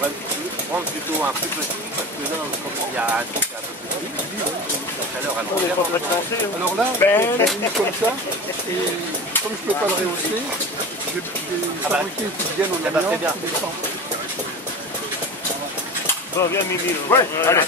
On va prendre plutôt un plus petit, parce que là, comme il y a un truc un peu plus petit, la chaleur, elle revient pas très penché. Alors là, j'ai mis comme ça, et comme je ne peux pas le rehausser, j'ai fabriqué une petite gaine en amiante qui descend. Bon, viens Mimi. Ouais, allez.